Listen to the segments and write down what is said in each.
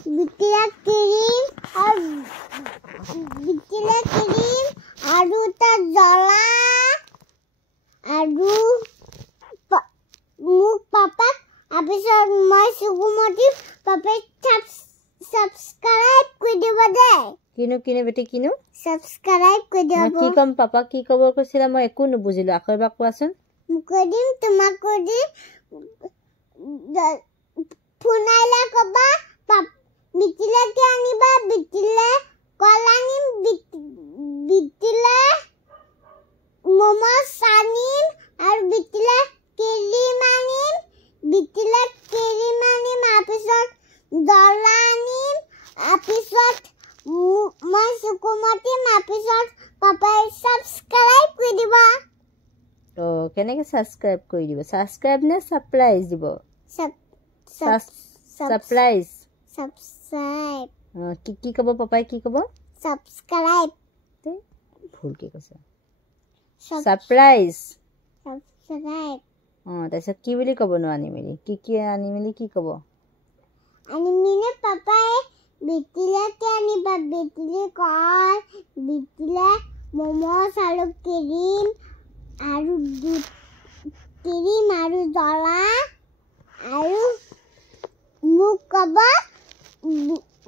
বিটিলা cream আৰু তা জ্বলা আৰু মোক পাপাক আপিছত মই সুকুমতি পাপাই সাবস্ক্ৰাইব কৰি দিব দে কিনো বেটি কিনো সাবস্ক্ৰাইব কৰি দিব কি কম পাপা কি কব কৈছিলা মই একো নুবুজিলো আকৌ এবাৰ কোৱাচোন কৈ দিম তোমাক কৈ দিম ফোনাইলা কবা বিটিলা কে আনিবা বিটিলা কল আনিম বিটিলা মোমোস আনিম আৰু বিটিলা ক্ৰীম আনিম আপিছত জ্বলা আনিম আপিছত মই সুকুমতি আপিছত পাপাই সাবস্ক্ৰাইব কৰি দিব তো কেনেকে সাবস্ক্ৰাইব কৰি দিব সাবস্ক্রাইব নে সারপ্রাইজ দিব সারপ্রাইজ সাবস্ক্রাইব কি কব পাপাই কি কব সাবস্ক্রাইব তে ভুল কি কৈছে সারপ্রাইজ তাৰপিছত কি বুলি কব নো আনি মেলি কি আনি মেলি কি কব আনি মিনে পাপাই বিটিলা কে আনিবা বিটিলি কল বিটিলা মোমোস আৰু ক্ৰীম আৰু জ্বলা আৰু মোক কবা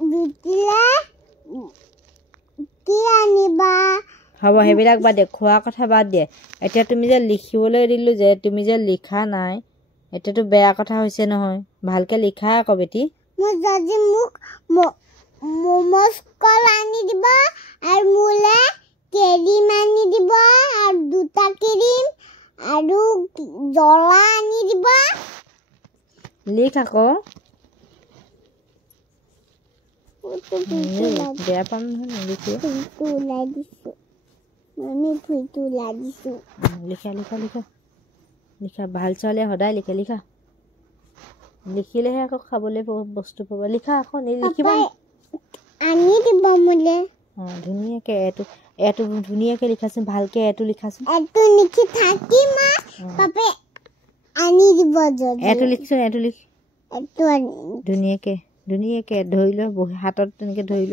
বিটিলা কি আনিবা হ'ব হেবিলাক বাদ দে খোৱা কথা বাদ দিয়ে এতিয়া তুমি যে লিখিবলৈ দিলো যে তুমি যে লিখা নাই এটাতো বেয়া কথা হৈছে নহয় ভালকে লিখা আকৌ বেটি মই যদি মোক মোমোস কল আনি দিব আৰু মোলে ক্ৰীম আনি দিব আৰু দুটা ক্ৰীম আৰু জ্বলা আনি দিব লিখ আকৌ বেয়া পাম নহয় লিখি ওলাই দিছো আমি ফুলটো ওলাই দিছো লিখা ভাল ছোৱালী সদায় লিখা লিখিলেহে আকৌ খাবলৈ বস্তু পাবা লিখা আকৌ নিলিখিবা আনি দিব মোলে ধুনীয়াকে এটো ধুনীয়াকে লিখাচোন ভালকে এটো লিখাচোন এটো লিখি থাকি মা পাপে আনি দিব যদি এটো লিখচোন এটো লিখ এটো ধুনীয়াকে ধৰি ল বহি হাতত তেনেকে ধৰি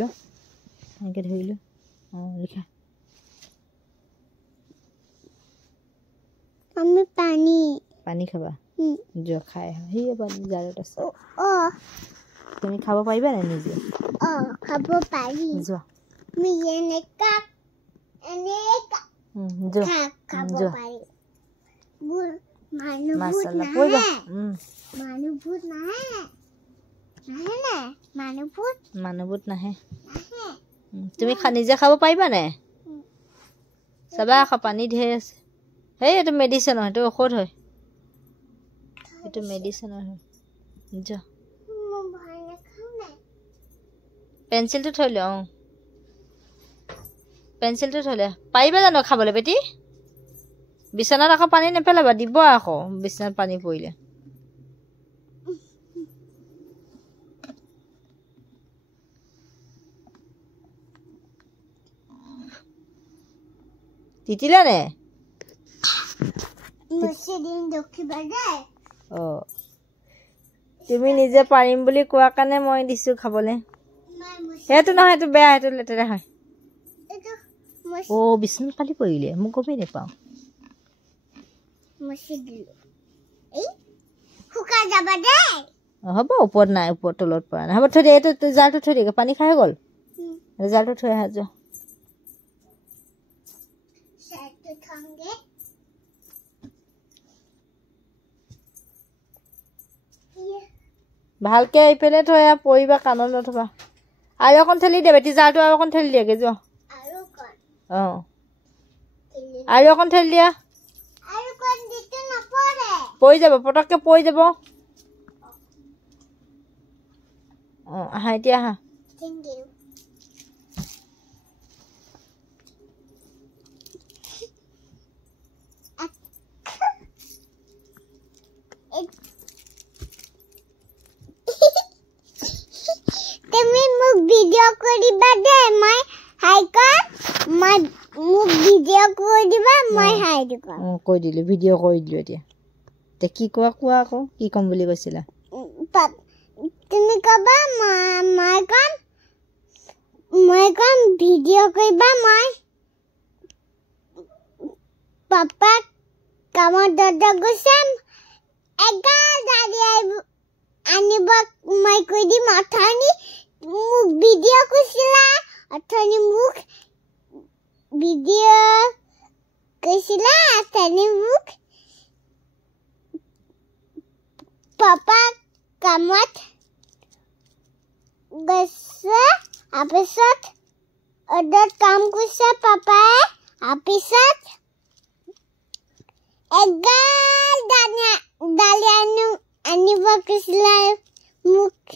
ল লিখা আমি পানী খাবা जो खाए ही पानी जारत আছে তুমি খাব পাৰিবা না নিজে খাব পাৰি যো আমি এনেকা যো খাব পাৰি মাছালা পইবা মানুভূত নাহে তুমি নিজে খাব পাৰিবা না সবা খা পানী ঢেৰ আছে হেই এটা মেডিসিন হয় এটা ঔষধ হয় এটা মেডিসিন হয় যা পেন্সিলটো থৈ ল পেন্সিলটো থৈ ল পাৰিবা জানো খাবলৈ বেটি বিছনাত আকৌ পানী নেপেলাবা দিব আকৌ বিছনাত পানী পৰিলে তিতিলা নে মছিদিন দখিবা দে তুমি নিজে পাৰিম বুলি কোৱা কাৰণে মই দিছো খাবলৈ হেতু নহয় হেতু বেয়া হেতু লেতেৰা হয় বিছনাত পানী পৰিলে মোক গমেই নেপাওঁ মছিদিলো এই শুকা যাবা দে হ'ব ওপৰত নাই ওপৰত তলত পৰা নাই হ'ব থৈ দে এইটো জাৰটো থৈ দে পানী খাই গ'ল জাৰটো থৈ আহা যা সেটো থংগে ভালকে এইফালে থৈ পৰিবা কাণত নথবা আৰু অকণ ঠেলি দে বেটি জাৰটো আৰু অকণ ঠেলি দিয়াগে যোৱা আৰু অকণ ঠেলি দিয়া পৰি যাব পটককে পৰি যাব আহা এতিয়া আহা তুমি মোক ভিডিও কৰিবা দে মই হাই কৰ মই মোক ভিডিও কৰি দিবা মই হাই দিব কৈ দিলো ভিডিও কৰি দিলো এতিয়া তে কি কোৱা আকৌ কি কম বুলি কৈছিলা তুমি কবা মই ভিডিঅ' কৰিবা মই পাপা কামত গৈছে এগাল দালি আনিব মই কৈ দিম অথনি মোক ভিডিঅ' কৈছিলা অথনি মোক ভিডিঅ' কৈছিলা অথনি মোক পাপা কামত গৈছে আপিছত অৰ্ডাৰ কাম কৰিছে পাপাই আপিছত এগাল দালি আনিব কৈছিলা মোক